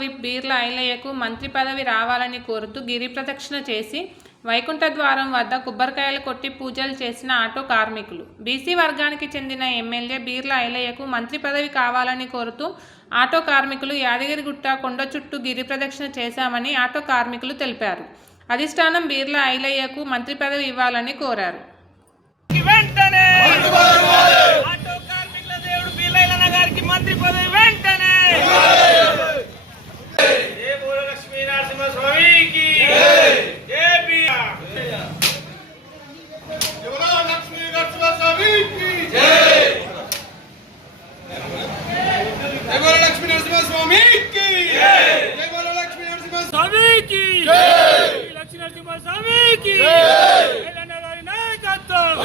Whip Beerla ఐలయ్యకు మంత్రి పదవి రావాలని కోరుతూ గిరి ప్రదక్షిణ చేసి వైకుంఠ ద్వారం వద్ద కొబ్బరికాయలు కొట్టి పూజలు చేసిన ఆటో కార్మికులు. బీసీ వర్గానికి చెందిన ఎమ్మెల్యే బీర్ల ఐలయ్యకు మంత్రి పదవి కావాలని కోరుతూ ఆటో కార్మికులు యాదగిరిగుట్ట కొండ చుట్టూ గిరి ప్రదక్షిణ చేశామని ఆటో కార్మికులు తెలిపారు. అధిష్టానం బీర్ల ఐలయ్యకు మంత్రి పదవి ఇవ్వాలని కోరారు. మంత్రి పదవి వెంటనే లక్ష్మీ నరసింహస్వామికి లక్ష్మీ నరసింహస్వామికి లక్ష్మీ నరసింహస్వామికి లక్ష్మీ నరసింహస్వామికి లక్ష్మీ నరసింహస్వామికి నాయకత్వం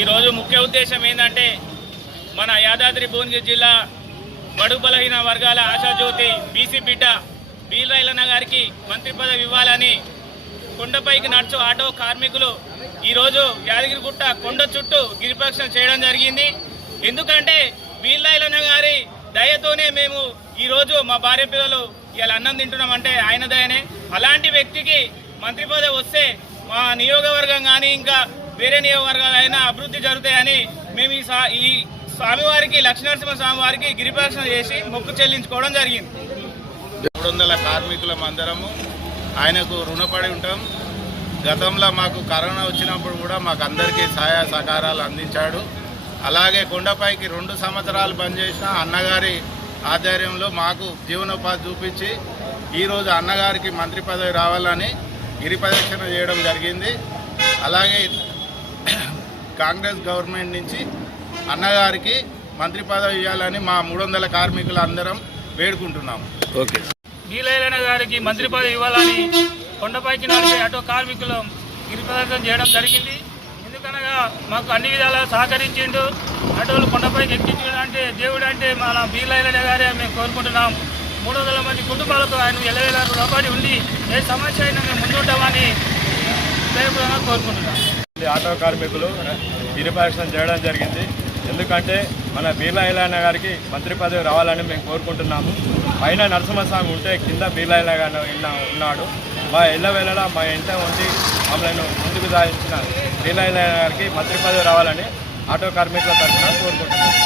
ఈరోజు ముఖ్య ఉద్దేశం ఏంటంటే మన యాదాద్రి భువనగిరి జిల్లా బడుగు బలహీన వర్గాల ఆశాజ్యోతి బీసీ బిడ్డ బీర్ల ఐలయ్య గారికి మంత్రి పదవి ఇవ్వాలని కొండపైకి నడుచు ఆటో కార్మికులు ఈరోజు యాదగిరిగుట్ట కొండ చుట్టూ గిరిప్రదక్షిణ చేయడం జరిగింది. ఎందుకంటే బీర్ల ఐలయ్య గారి దయతోనే మేము ఈరోజు మా భార్య పిల్లలు ఇలా అన్నం తింటున్నామంటే ఆయన దయనే. అలాంటి వ్యక్తికి మంత్రి పదవి వస్తే మా నియోజకవర్గం కానీ ఇంకా వేరే నియోజకవర్గాలైనా అభివృద్ధి జరుగుతాయని మేము ఈ స్వామివారికి లక్ష్మీనరసింహ స్వామి వారికి గిరిప్రదక్షిణ చేసి మొక్కు చెల్లించుకోవడం జరిగింది. 300 కార్మికులం అందరము ఆయనకు రుణపడి ఉంటాం. గతంలో మాకు కరోనా వచ్చినప్పుడు కూడా మాకు అందరికీ సహాయ సహకారాలు అందించాడు. అలాగే కొండపైకి 2 సంవత్సరాలు పనిచేసిన అన్నగారి ఆధ్వర్యంలో మాకు జీవనోపాధి చూపించి ఈరోజు అన్నగారికి మంత్రి పదవి రావాలని గిరి ప్రదక్షిణ చేయడం జరిగింది. అలాగే కాంగ్రెస్ గవర్నమెంట్ నుంచి అన్నగారికి మంత్రి పదవి ఇవ్వాలని మా 300 కార్మికులు అందరం వేడుకుంటున్నాము. ఓకే, బీర్ల ఐలయ్య గారికి మంత్రి పదవి ఇవ్వాలని కొండపైకి నడిపే ఆటో కార్మికులు గిరి ప్రదర్శన చేయడం జరిగింది. ఎందుకనగా మాకు అన్ని విధాలా సహకరించిండు. ఆటోలు కొండపైకి ఎక్కించడం అంటే దేవుడు అంటే మన బీర్ల ఐలయ్య గారే మేము కోరుకుంటున్నాం. 300 మంది కుటుంబాలతో ఆయన ఎల్లవేళ రుణపడి ఉండి ఏ సమస్య అయినా మేము ముందుంటామని కోరుకుంటున్నాం. ఆటో కార్మికులు గిరి ప్రదక్షిణ చేయడం జరిగింది. ఎందుకంటే మన బీర్ల ఐలయ్య గారికి మంత్రి పదవి రావాలని మేము కోరుకుంటున్నాము. పైన నరసింహస్వామి ఉంటే కింద బీర్ల ఐలయ్య ఉన్నాడు. మా ఎల్లవేళలా మా ఇంట ఉండి మమ్మల్ని ముందుకు సాగించిన బీర్ల ఐలయ్య గారికి మంత్రి పదవి రావాలని ఆటో కార్మికుల తరఫున కోరుకుంటున్నాము.